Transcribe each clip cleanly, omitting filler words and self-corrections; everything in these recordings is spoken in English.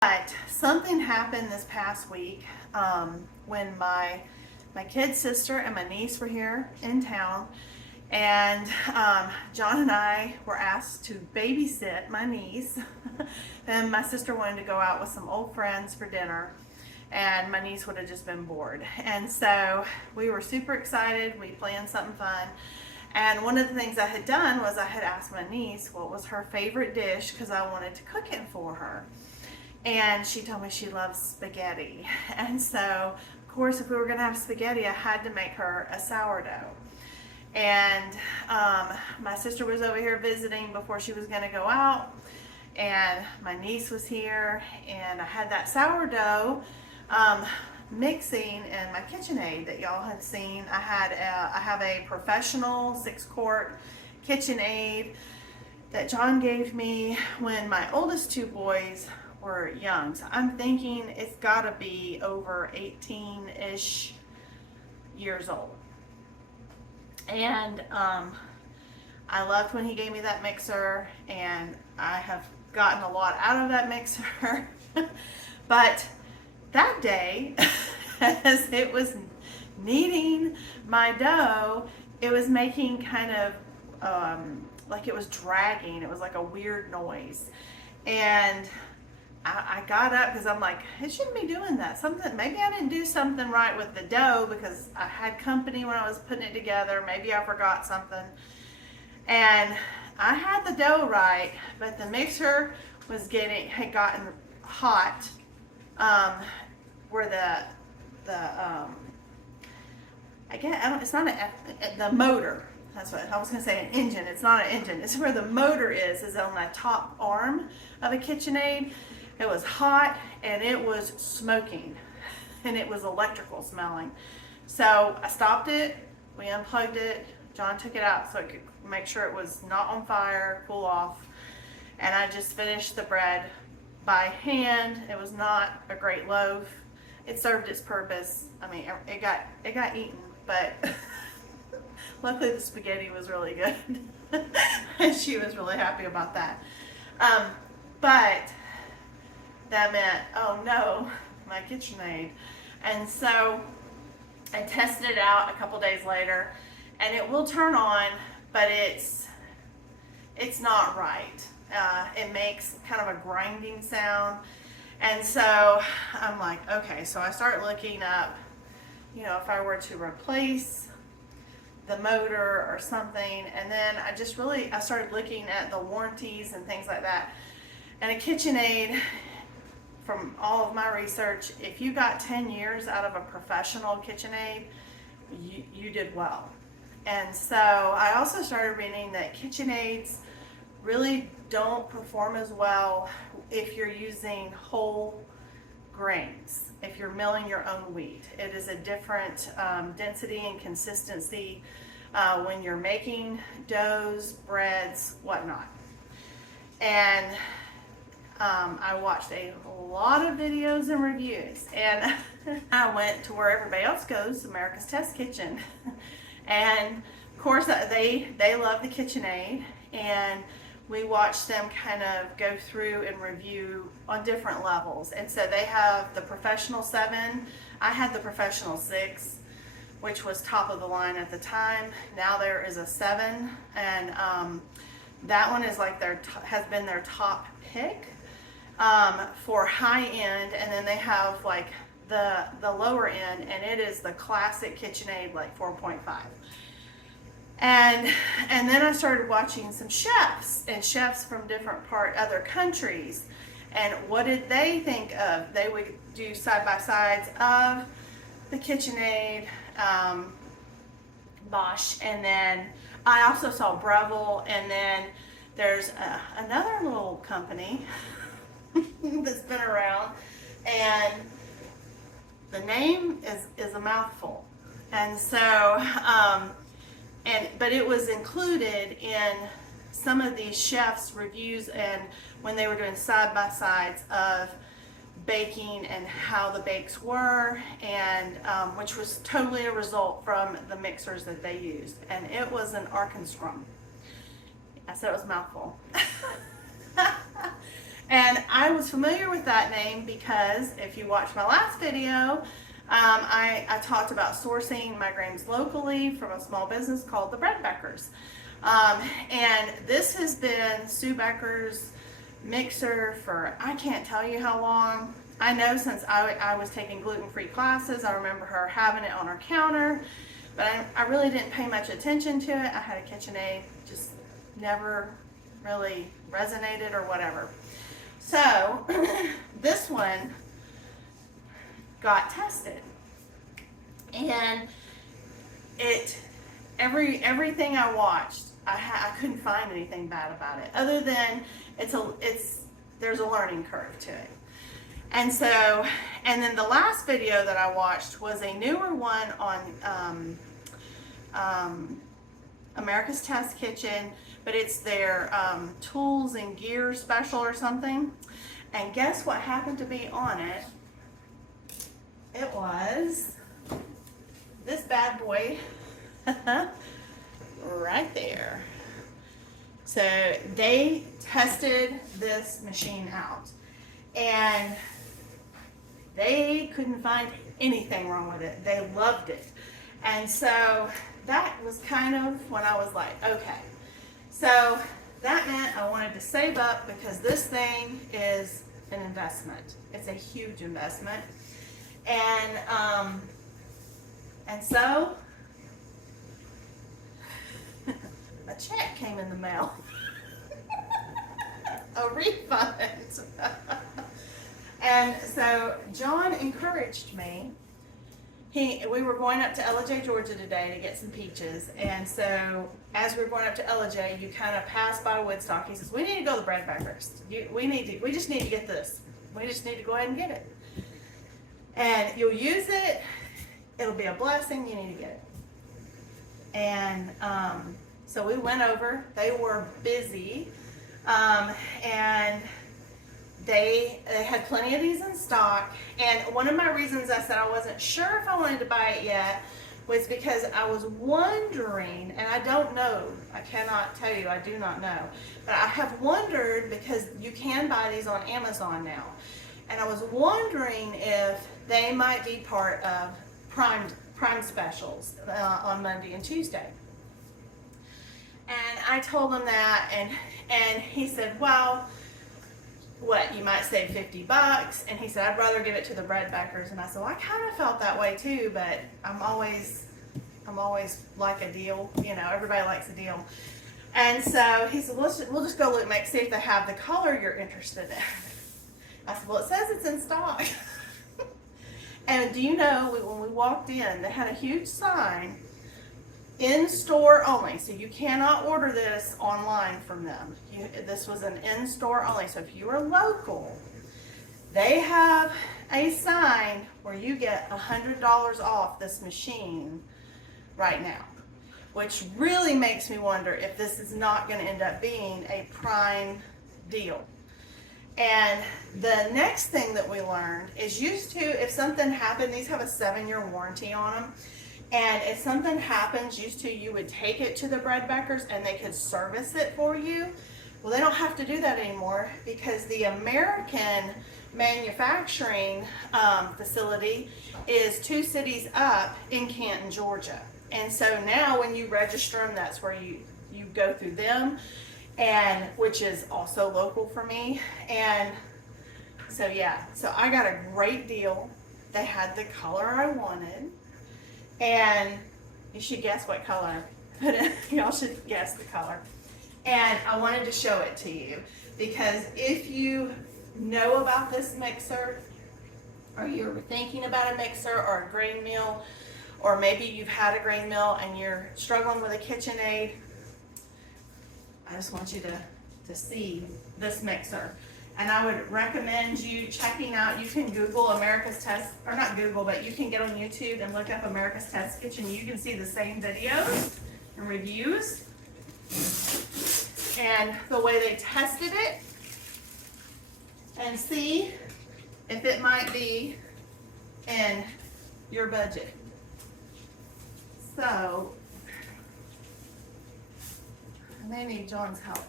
But something happened this past week when my kid sister and my niece were here in town, and John and I were asked to babysit my niece. And my sister wanted to go out with some old friends for dinner, and my niece would have just been bored. And so we were super excited. We planned something fun. And one of the things I had done was I had asked my niece what was her favorite dish because I wanted to cook it for her. And she told me she loves spaghetti. And so, of course, if we were going to have spaghetti, I had to make her a sourdough. And my sister was over here visiting before she was going to go out. And my niece was here. And I had that sourdough mixing in my KitchenAid that y'all have seen. I have a professional 6-quart KitchenAid that John gave me when my oldest two boys were young. So I'm thinking it's got to be over 18-ish years old. And I loved when he gave me that mixer, and I have gotten a lot out of that mixer. But that day, as it was kneading my dough, it was making kind of like it was dragging. It was like a weird noise. And I got up because I'm like, it shouldn't be doing that. Maybe I didn't do something right with the dough because I had company when I was putting it together. Maybe I forgot something. And I had the dough right, but the mixer had gotten hot. Where it's not the motor. That's what I was going to say, an engine. It's not an engine. It's where the motor is on the top arm of a KitchenAid. It was hot and it was smoking and it was electrical smelling. So I stopped it, we unplugged it, John took it out so I could make sure it was not on fire, cool off, and I just finished the bread by hand. It was not a great loaf. It served its purpose. I mean, it got eaten, but luckily the spaghetti was really good. And she was really happy about that. But that meant, oh no, my KitchenAid. And so I tested it out a couple days later, and it will turn on, but it's not right. It makes kind of a grinding sound. And so I'm like, okay, so I start looking up, if I were to replace the motor or something. And then I started looking at the warranties and things like that. And a KitchenAid, from all of my research, if you got 10 years out of a professional KitchenAid, you did well. And so I also started reading that KitchenAids really don't perform as well if you're using whole grains, if you're milling your own wheat. It is a different density and consistency when you're making doughs, breads, whatnot. And I watched a lot of videos and reviews, and I went to where everybody else goes, America's Test Kitchen. And of course they love the KitchenAid, and we watched them kind of go through and review on different levels. And so they have the Professional 7. I had the Professional 6, which was top of the line at the time. Now there is a 7, and that one is like has been their top pick for high end. And then they have like the lower end, and it is the classic KitchenAid, like 4.5. And then I started watching some chefs from different other countries, and what did they think of? They would do side-by-sides of the KitchenAid, Bosch, and then I also saw Breville, and then there's another little company that's been around, and the name is a mouthful. And so but it was included in some of these chefs' reviews, and when they were doing side-by-sides of baking and how the bakes were, and which was totally a result from the mixers that they used. And it was an Ankarsrum. I said it was a mouthful. And I was familiar with that name because if you watched my last video, I talked about sourcing my grains locally from a small business called the Bread Beckers. And this has been Sue Becker's mixer for I can't tell you how long. I know since I was taking gluten-free classes, I remember her having it on her counter, but I really didn't pay much attention to it. I had a KitchenAid, just never really resonated or whatever. So this one got tested, and everything I watched, I couldn't find anything bad about it, other than there's a learning curve to it. And so, and then the last video that I watched was a newer one on America's Test Kitchen, but it's their tools and gear special or something. And guess what happened to be on it? It was this bad boy right there. So they tested this machine out, and they couldn't find anything wrong with it. They loved it. And so that was kind of when I was like, okay. So that meant I wanted to save up, because this thing is an investment. It's a huge investment. And so a check came in the mail. A refund. And so John encouraged me. We were going up to Ellijay, Georgia today to get some peaches, and so as we were going up to Ellijay, you kind of pass by Woodstock. He says, "We need to go to the Bread Beckers. We just need to get this. We just need to go ahead and get it. And you'll use it. It'll be a blessing. You need to get it." And so we went over. They were busy, and they had plenty of these in stock. And one of my reasons I said I wasn't sure if I wanted to buy it yet was because I was wondering, and I don't know, I cannot tell you, I do not know, but I have wondered, because you can buy these on Amazon now, and I was wondering if they might be part of Prime specials on Monday and Tuesday. And I told him that, and he said, "Well, what, you might save $50. And he said, "I'd rather give it to the Bread Beckers." And I said, "Well, I kind of felt that way too, but I'm always like a deal, everybody likes a deal." And so he said, "We'll just go look, see if they have the color you're interested in." I said, "Well, it says it's in stock." And do you know, when we walked in, they had a huge sign, "In store only." So you cannot order this online from them. This was an in store only. So if you are local, they have a sign where you get $100 off this machine right now, which really makes me wonder if this is not going to end up being a prime deal. And the next thing that we learned is, if something happened, these have a 7-year warranty on them. And if something happens, you would take it to the Bread Beckers and they could service it for you. Well, they don't have to do that anymore, because the American manufacturing facility is 2 cities up in Canton, Georgia. And so now when you register them, that's where you go through them, and which is also local for me. And so yeah, so I got a great deal. They had the color I wanted. And you should guess what color. Y'all should guess the color. And I wanted to show it to you, because if you know about this mixer, or you're thinking about a mixer or a grain mill, or maybe you've had a grain mill and you're struggling with a KitchenAid, I just want you to see this mixer. And I would recommend you checking out, you can Google America's Test, or not Google, but you can get on YouTube and look up America's Test Kitchen. You can see the same videos and reviews and the way they tested it, and see if it might be in your budget. So, I may need John's help.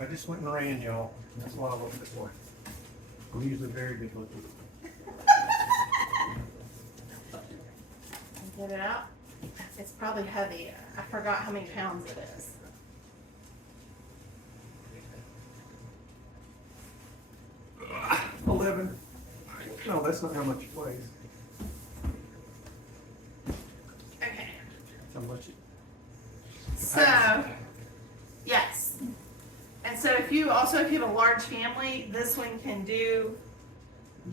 I just went and ran, y'all. That's why I look this way. I'm usually very good looking. Get it out. It's probably heavy. I forgot how many pounds it is. Ugh, 11. No, that's not how much it weighs. Okay. How much it. So, yes. And so if you have a large family, this one can do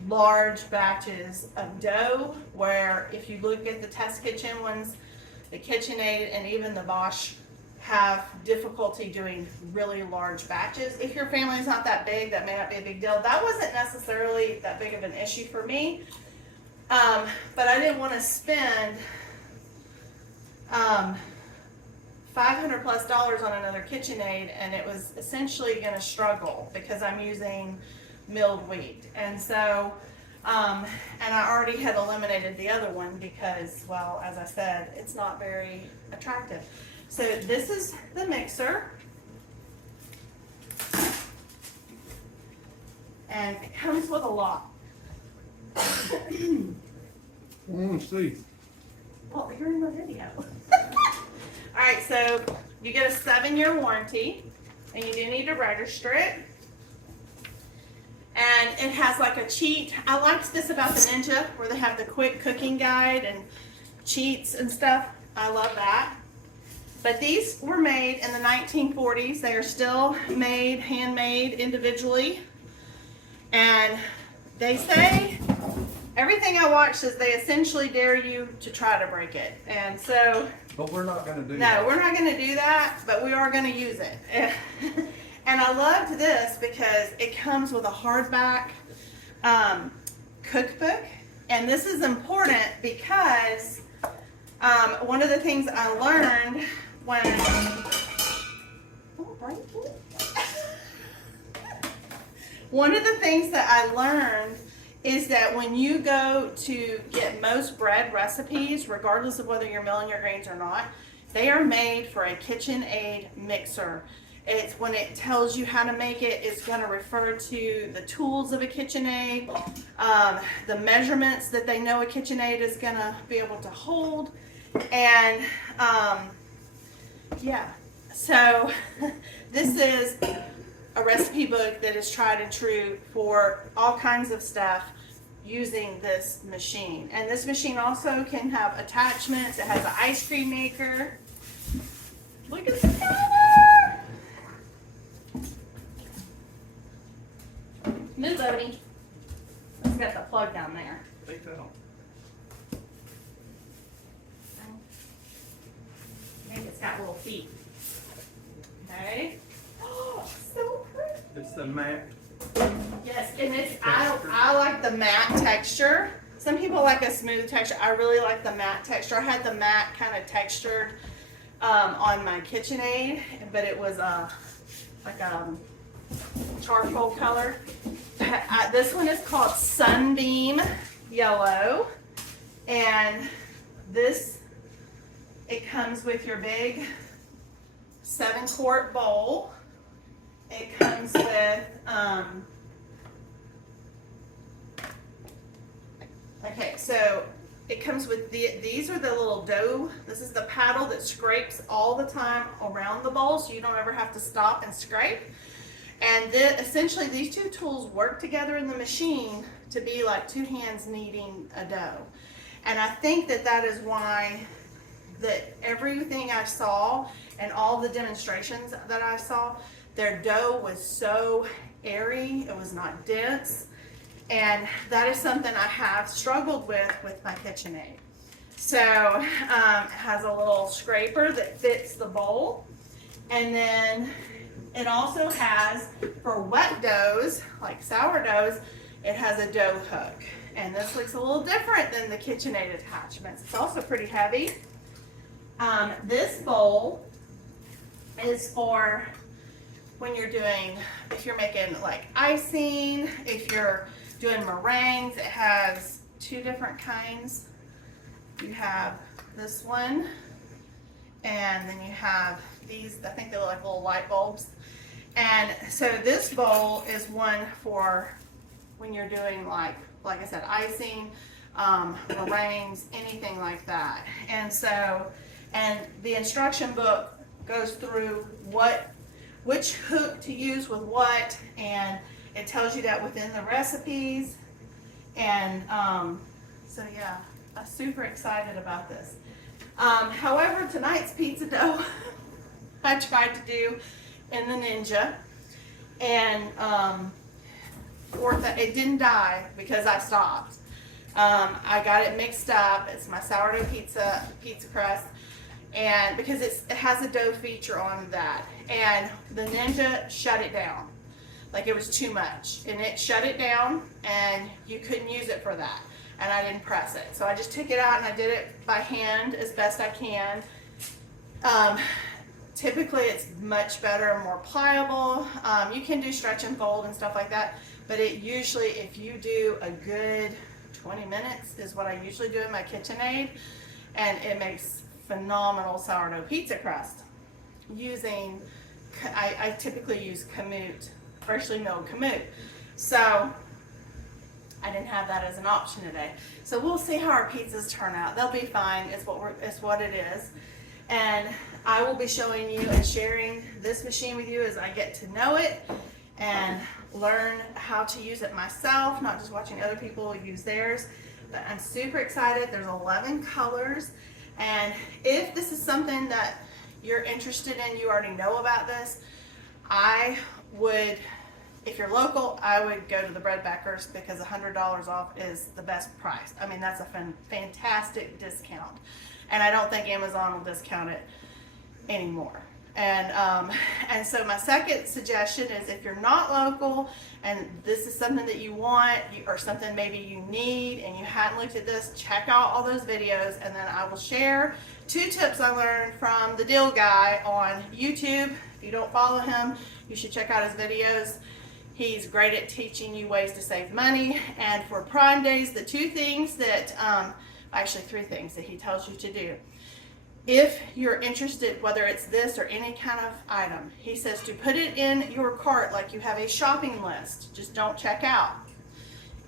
large batches of dough, where if you look at the test kitchen ones, the KitchenAid and even the Bosch have difficulty doing really large batches. If your family is not that big, that may not be a big deal. That wasn't necessarily that big of an issue for me, but I didn't want to spend $500+ on another KitchenAid, and it was essentially going to struggle because I'm using milled wheat. And so, and I already had eliminated the other one because, well, as I said, it's not very attractive. So this is the mixer. And it comes with a lot. See. Well, you're in the video. All right, so you get a 7-year warranty, and you do need to register it. And it has like a cheat. I liked this about the Ninja, where they have the quick cooking guide and cheats and stuff. I love that. But these were made in the 1940s. They are still made, handmade individually. And they say, everything I watch says they essentially dare you to try to break it. And so, But we're not going to do no, we're not going to do that, but we are going to use it. And I loved this because it comes with a hardback cookbook. And this is important because one of the things I learned when... One of the things that I learned is that when you go to get most bread recipes, regardless of whether you're milling your grains or not, they are made for a KitchenAid mixer. It's when it tells you how to make it, it's going to refer to the tools of a KitchenAid, the measurements that they know a KitchenAid is going to be able to hold, and yeah. So this is a recipe book that is tried and true for all kinds of stuff using this machine. And this machine also can have attachments. It has an ice cream maker. Look at the color! Move, Odie. It's got the plug down there. Take that off. I think it's got little feet. Okay. Oh, so pretty. It's the matte. Yes, and it's I like the matte texture. Some people like a smooth texture. I really like the matte texture. I had the matte kind of textured on my KitchenAid, but it was like a charcoal color. This one is called Sunbeam Yellow, and this, it comes with your big 7-quart bowl. It comes with, okay, so it comes with these are the little dough. This is the paddle that scrapes all the time around the bowl, so you don't ever have to stop and scrape. And essentially these two tools work together in the machine to be like two hands kneading a dough. And I think that that is why that everything I saw and all the demonstrations that I saw, their dough was so airy, it was not dense. And that is something I have struggled with my KitchenAid. So it has a little scraper that fits the bowl. And then it also has, for wet doughs, like sourdoughs, it has a dough hook. And this looks a little different than the KitchenAid attachments. It's also pretty heavy. This bowl is for when you're doing, if you're making like icing, if you're doing meringues. It has two different kinds. You have this one, and then you have these, I think they look like little light bulbs. And so this bowl is one for when you're doing like I said, icing, meringues, anything like that. And so, and the instruction book goes through which hook to use with what, and it tells you that within the recipes. And so yeah, I'm super excited about this. However, tonight's pizza dough I tried to do in the Ninja, and it didn't die because I stopped. I got it mixed up. It's my sourdough pizza crust, and because it has a dough feature on that, and the Ninja shut it down. Like it was too much, and it shut it down, and you couldn't use it for that. And I didn't press it, so I just took it out and I did it by hand as best I can. Typically, it's much better and more pliable. You can do stretch and fold and stuff like that, but it usually, if you do a good 20 minutes, is what I usually do in my KitchenAid, and it makes phenomenal sourdough pizza crust. I typically use kamut, freshly milled kamut. So I didn't have that as an option today. So we'll see how our pizzas turn out. They'll be fine. It's what it is. And I will be showing you and sharing this machine with you as I get to know it and learn how to use it myself, not just watching other people use theirs. But I'm super excited. There's 11 colors. And if this is something that you're interested in, you already know about this, I would, if you're local, I would go to the Bread Backers because $100 off is the best price. I mean, that's a fantastic discount. And I don't think Amazon will discount it anymore. And so my second suggestion is if you're not local and this is something that you want or something maybe you need and you hadn't looked at this, check out all those videos, and then I will share 2 tips I learned from the Deal Guy on YouTube. If you don't follow him, you should check out his videos. He's great at teaching you ways to save money. And for Prime Days, the 2 things that, actually 3 things that he tells you to do. If you're interested, whether it's this or any kind of item, he says to put it in your cart like you have a shopping list. Just don't check out.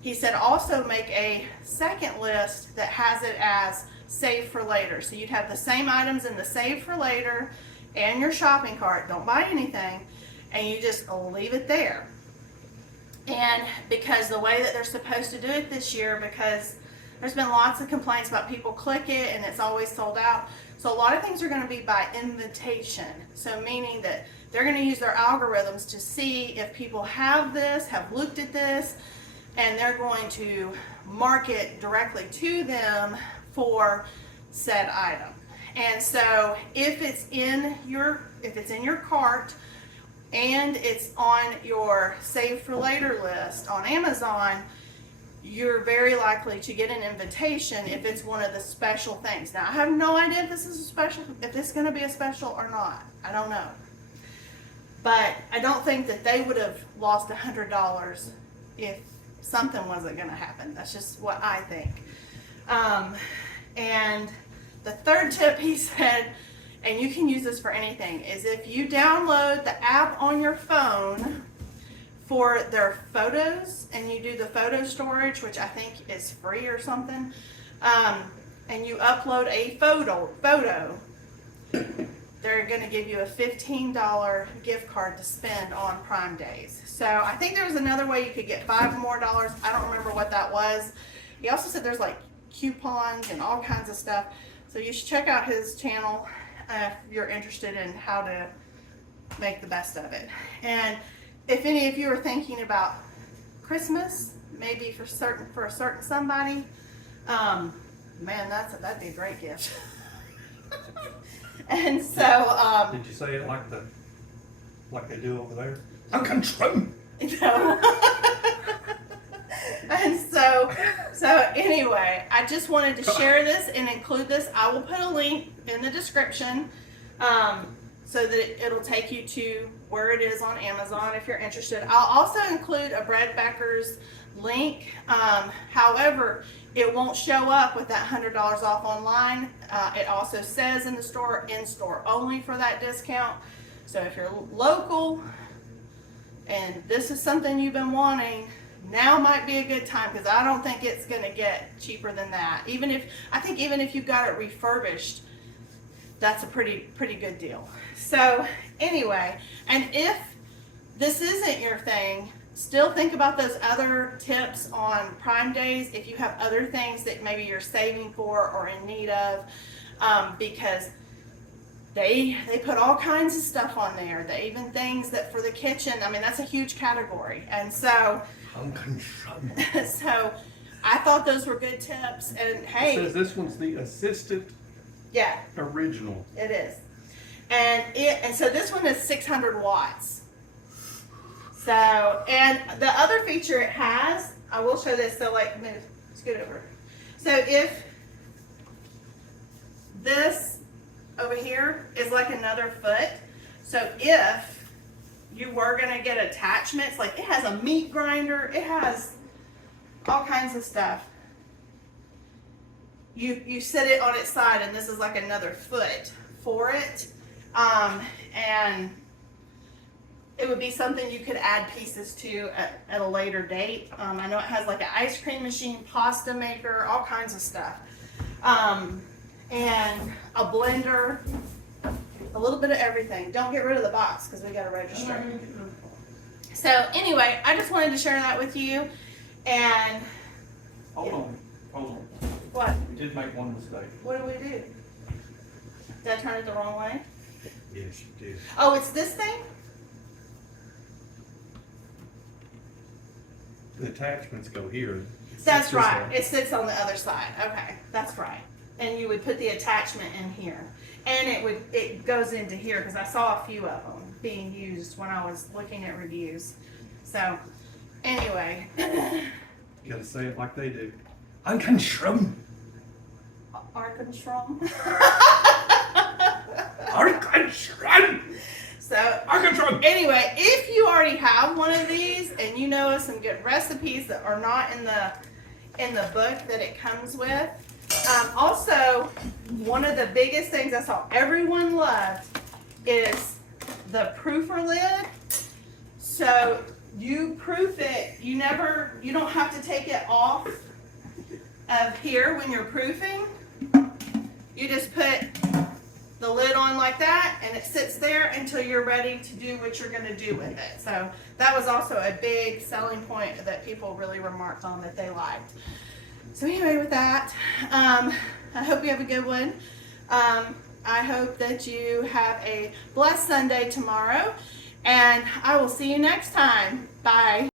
He said also make a second list that has it as save for later. So you'd have the same items in the save for later and your shopping cart. Don't buy anything, and you just leave it there. And because the way that they're supposed to do it this year, because there's been lots of complaints about people click it and it's always sold out. So a lot of things are going to be by invitation. So meaning that they're going to use their algorithms to see if people have this, have looked at this, and they're going to market directly to them for said item. And so if it's in your cart and it's on your save for later list on Amazon, you're very likely to get an invitation if it's one of the special things. Now, I have no idea if this is going to be a special or not. I don't know. But I don't think that they would have lost $100 if something wasn't going to happen. That's just what I think. And the third tip he said, and you can use this for anything, is if you download the app on your phone for their photos and you do the photo storage, which I think is free or something, and you upload a photo, they're going to give you a $15 gift card to spend on Prime Days. So I think there was another way you could get $5 more. I don't remember what that was. He also said there's like coupons and all kinds of stuff. So you should check out his channel if you're interested in how to make the best of it. And if any of you are thinking about Christmas, maybe for a certain somebody, man, that'd be a great gift. And so, Did you say it like they do over there? Ankarsrum. No. And so anyway, I just wanted to share this and include this. I will put a link in the description so that it'll take you to where it is on Amazon if you're interested. I'll also include a Bread Backers link. However, it won't show up with that $100 off online. It also says in the store only for that discount. So if you're local, and this is something you've been wanting, now might be a good time, because I don't think it's going to get cheaper than that. I think even if you've got it refurbished, that's a pretty good deal. So anyway, and if this isn't your thing, still think about those other tips on Prime Days if you have other things that maybe you're saving for or in need of, because they put all kinds of stuff on there. They even things that for the kitchen, I mean, that's a huge category. And so, so I thought those were good tips. And hey, It says this one's the assistant yeah, original. it is. And so this one is 600 watts. So, and the other feature it has, I will show this, so like, move, scoot over. So if this over here is like another foot, so if you were gonna get attachments, like it has a meat grinder, it has all kinds of stuff. You set it on its side, and this is like another foot for it, and it would be something you could add pieces to at a later date. I know it has like an ice cream machine, pasta maker, all kinds of stuff, and a blender, a little bit of everything. Don't get rid of the box because we got to register. So anyway, I just wanted to share that with you. And Hold on. what? We did make one mistake. What do we do? Did I turn it the wrong way? Yes, you did. Oh, it's this thing? The attachments go here. That's right. It sits on the other side. Okay, that's right. And you would put the attachment in here, and it goes into here because I saw a few of them being used when I was looking at reviews. So, anyway, You gotta say it like they do. Ankarsrum. Ankarsrum. Ankarsrum. So, Ankarsrum. anyway, if you already have one of these and you know of some good recipes that are not in the book that it comes with, also one of the biggest things I saw everyone loved is the proofer lid. So you proof it. You don't have to take it off of here when you're proofing. You just put the lid on like that, and it sits there until you're ready to do what you're going to do with it. So that was also a big selling point that people really remarked on that they liked. So anyway, with that, I hope you have a good one. I hope that you have a blessed Sunday tomorrow, and I will see you next time. Bye.